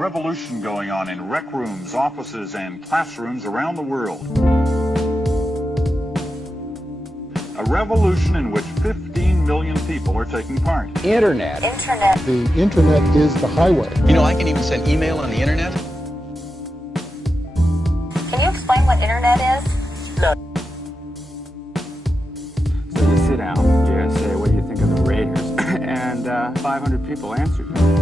revolution going on in rec rooms, offices, and classrooms around the world. A revolution in which 15 million people are taking part. Internet. The internet is the highway. You know, I can even send email on the internet. Can you explain what internet is? So you sit down, you say, what do you think of the Raiders? And 500 people answered you.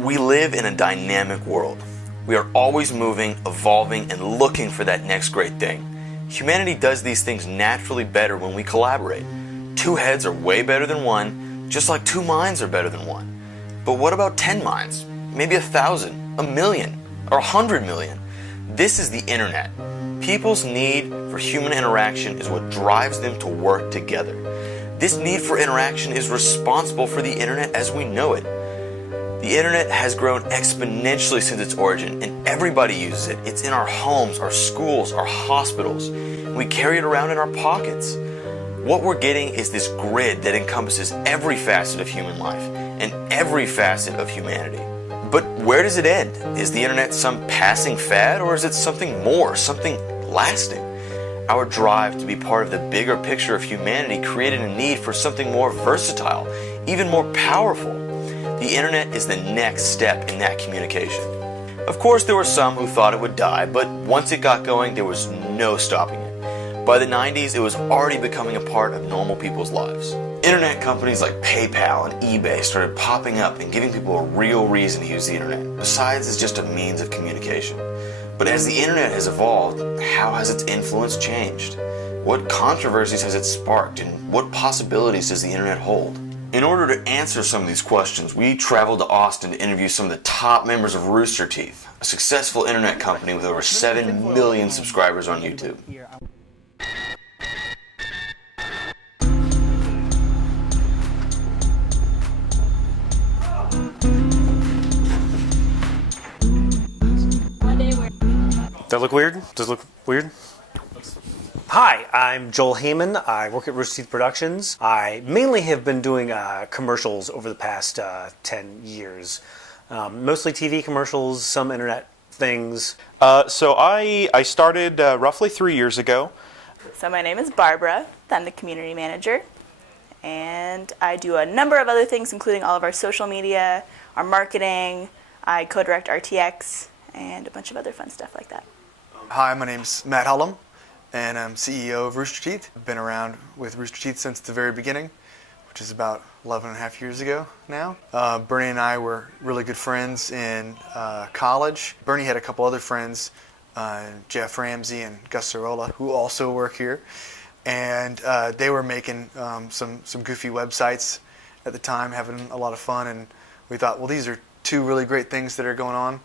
We live in a dynamic world. We are always moving, evolving, and looking for that next great thing. Humanity does these things naturally better when we collaborate. Two heads are way better than one, just like two minds are better than one. But what about 10 minds? Maybe 1,000, 1,000,000, or 100 million? This is the internet. People's need for human interaction is what drives them to work together. This need for interaction is responsible for the internet as we know it. The internet has grown exponentially since its origin, and everybody uses it. It's in our homes, our schools, our hospitals. We carry it around in our pockets. What we're getting is this grid that encompasses every facet of human life and every facet of humanity. But where does it end? Is the internet some passing fad, or is it something more, something lasting? Our drive to be part of the bigger picture of humanity created a need for something more versatile, even more powerful. The internet is the next step in that communication. Of course, there were some who thought it would die, but once it got going, there was no stopping it. By the 90s, it was already becoming a part of normal people's lives. Internet companies like PayPal and eBay started popping up and giving people a real reason to use the internet, besides as just a means of communication. But as the internet has evolved, how has its influence changed? What controversies has it sparked, and what possibilities does the internet hold? In order to answer some of these questions, we traveled to Austin to interview some of the top members of Rooster Teeth, a successful internet company with over 7 million subscribers on YouTube. Does that look weird? Does it look weird? Hi, I'm Joel Heyman. I work at Rooster Teeth Productions. I mainly have been doing commercials over the past 10 years. Mostly TV commercials, some internet things. So I started roughly 3 years ago. So my name is Barbara. I'm the community manager. And I do a number of other things, including all of our social media, our marketing. I co-direct RTX, and a bunch of other fun stuff like that. Hi, my name's Matt Hullum, and I'm CEO of Rooster Teeth. I've been around with Rooster Teeth since the very beginning, which is about 11 and a half years ago now. Bernie and I were really good friends in college. Bernie had a couple other friends, Jeff Ramsey and Gus Sorolla, who also work here. And they were making some goofy websites at the time, having a lot of fun. And we thought, well, these are two really great things that are going on.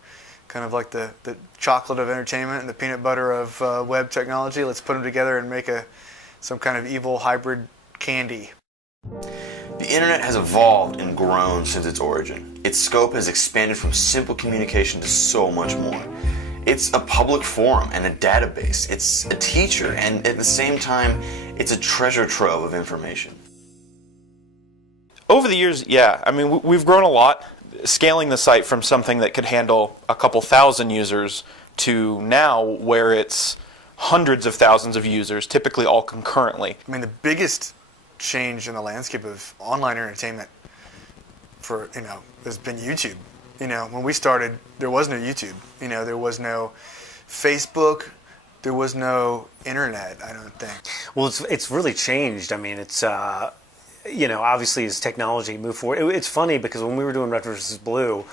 Kind of like the chocolate of entertainment and the peanut butter of web technology. Let's put them together and make some kind of evil hybrid candy. The internet has evolved and grown since its origin. Its scope has expanded from simple communication to so much more. It's a public forum and a database. It's a teacher, and at the same time, it's a treasure trove of information. Over the years, yeah, I mean, we've grown a lot. Scaling the site from something that could handle a couple thousand users to now where it's hundreds of thousands of users, typically all concurrently. I mean, the biggest change in the landscape of online entertainment has been YouTube. When we started, there was no YouTube. There was no Facebook. There was no internet, I don't think. Well, it's really changed. I mean, it's obviously as technology moved forward, it's funny because when we were doing Red vs. Blue,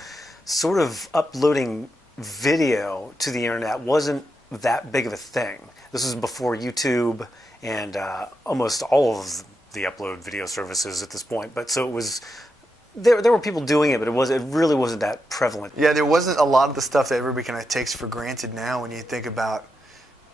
sort of uploading video to the internet wasn't that big of a thing. This was before YouTube and almost all of the upload video services at this point. But so it was, there were people doing it, but it really wasn't that prevalent. Yeah, there wasn't a lot of the stuff that everybody kind of takes for granted now when you think about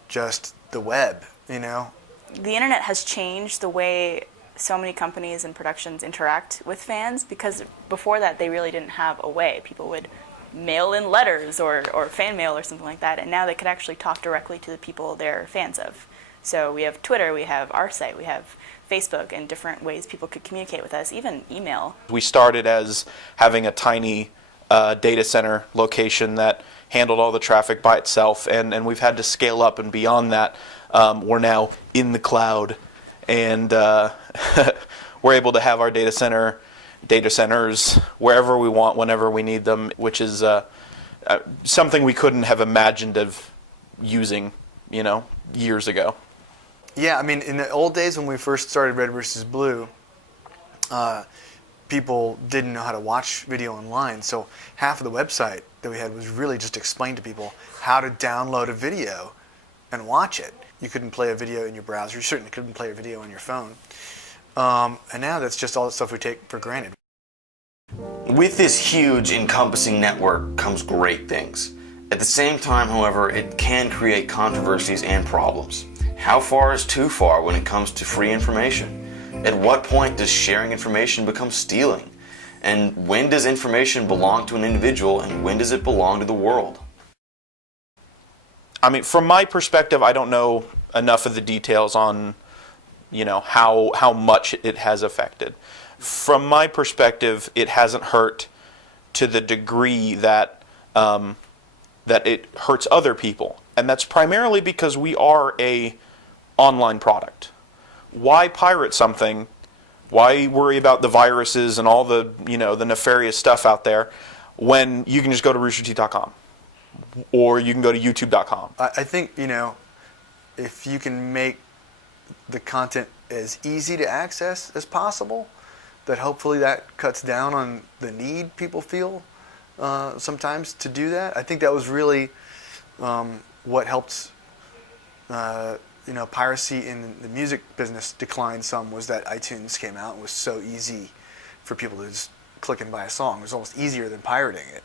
just the web, The internet has changed the way so many companies and productions interact with fans, because before that they really didn't have a way. People would mail in letters or fan mail or something like that, and now they could actually talk directly to the people they're fans of So we have Twitter, we have our site, we have Facebook, and different ways people could communicate with us, even email. We started as having a tiny data center location that handled all the traffic by itself, and we've had to scale up, and beyond that, we're now in the cloud, and we're able to have our data centers wherever we want, whenever we need them, which is something we couldn't have imagined of using, years ago. Yeah, I mean, in the old days when we first started Red versus Blue, people didn't know how to watch video online, so half of the website that we had was really just explain to people how to download a video and watch it. You couldn't play a video in your browser. You certainly couldn't play a video on your phone. And now that's just all the stuff we take for granted. With this huge encompassing network comes great things. At the same time, however, it can create controversies and problems. How far is too far when it comes to free information? At what point does sharing information become stealing? And when does information belong to an individual, and when does it belong to the world? I mean, from my perspective, I don't know enough of the details on, how much it has affected. From my perspective, it hasn't hurt to the degree that that it hurts other people, and that's primarily because we are a online product. Why pirate something? Why worry about the viruses and all the the nefarious stuff out there when you can just go to roosterteeth.com or you can go to youtube.com? I think if you can make the content as easy to access as possible, that hopefully that cuts down on the need people feel sometimes to do that. I think that was really what helped piracy in the music business decline some, was that iTunes came out and was so easy for people to just click and buy a song. It was almost easier than pirating it.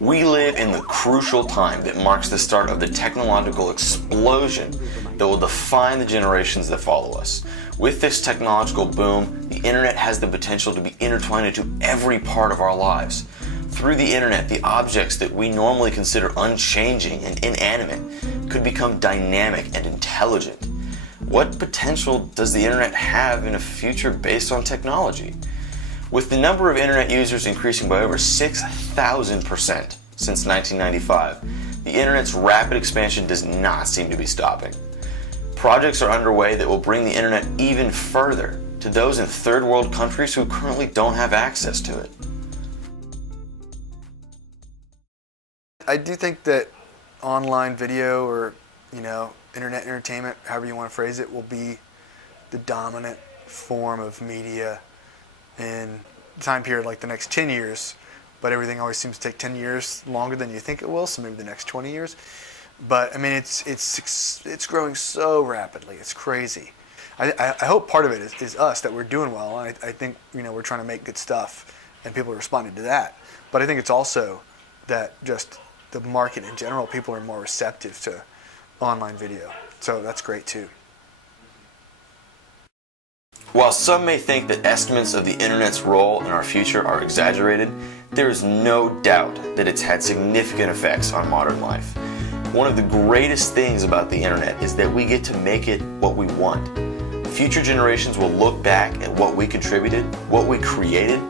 We live in the crucial time that marks the start of the technological explosion that will define the generations that follow us. With this technological boom, the internet has the potential to be intertwined into every part of our lives. Through the internet, the objects that we normally consider unchanging and inanimate could become dynamic and intelligent. What potential does the internet have in a future based on technology? With the number of internet users increasing by over 6,000% since 1995, the internet's rapid expansion does not seem to be stopping. Projects are underway that will bring the internet even further to those in third world countries who currently don't have access to it. I do think that online video, or internet entertainment, however you want to phrase it, will be the dominant form of media in a time period like the next 10 years, but everything always seems to take 10 years longer than you think it will, so maybe the next 20 years. But I mean, it's growing so rapidly. It's crazy. I hope part of it is us, that we're doing well. I think we're trying to make good stuff, and people are responding to that. But I think it's also that just the market in general, people are more receptive to online video. So that's great too. While some may think that estimates of the internet's role in our future are exaggerated, there is no doubt that it's had significant effects on modern life. One of the greatest things about the internet is that we get to make it what we want. Future generations will look back at what we contributed, what we created,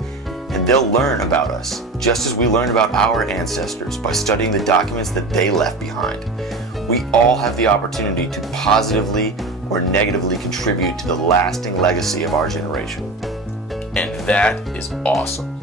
and they'll learn about us, just as we learned about our ancestors by studying the documents that they left behind. We all have the opportunity to positively or negatively contribute to the lasting legacy of our generation. And that is awesome.